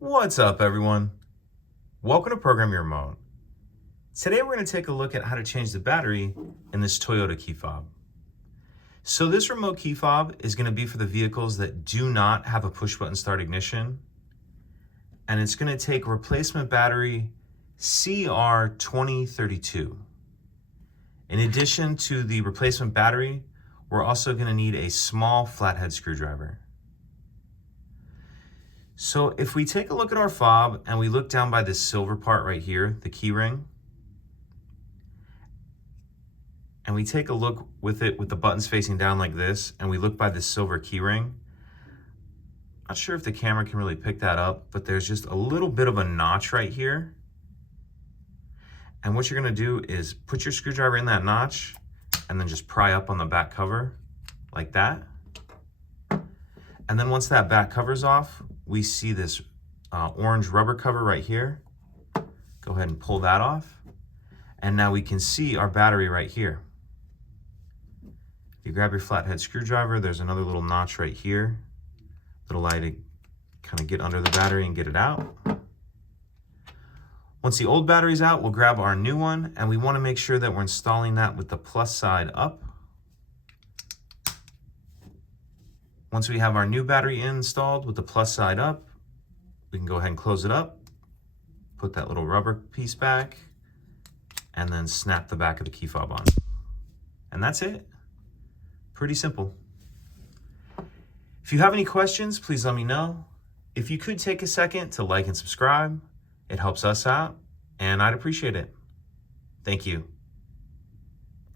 What's up, everyone? Welcome to Program Your Remote. Today we're going to take a look at how to change the battery in this Toyota key fob. So this remote key fob is going to be for the vehicles that do not have a push button start ignition, and it's going to take a replacement battery CR2032. In addition to the replacement battery, we're also going to need a small flathead screwdriver. So if we take a look at our fob and we look down by this silver part right here, the key ring, and we take a look with it with the buttons facing down like this, and we look by this silver key ring, not sure if the camera can really pick that up, but there's just a little bit of a notch right here. And what you're gonna do is put your screwdriver in that notch and then just pry up on the back cover like that. And then once that back cover's off, we see this orange rubber cover right here. Go ahead and pull that off. And now we can see our battery right here. If you grab your flathead screwdriver, there's another little notch right here. Little eye to kind of get under the battery and get it out. Once the old battery's out, we'll grab our new one, and we want to make sure that we're installing that with the plus side up. Once we have our new battery installed with the plus side up, we can go ahead and close it up, put that little rubber piece back, and then snap the back of the key fob on. And that's it. Pretty simple. If you have any questions, please let me know. If you could take a second to like and subscribe, it helps us out, and I'd appreciate it. Thank you.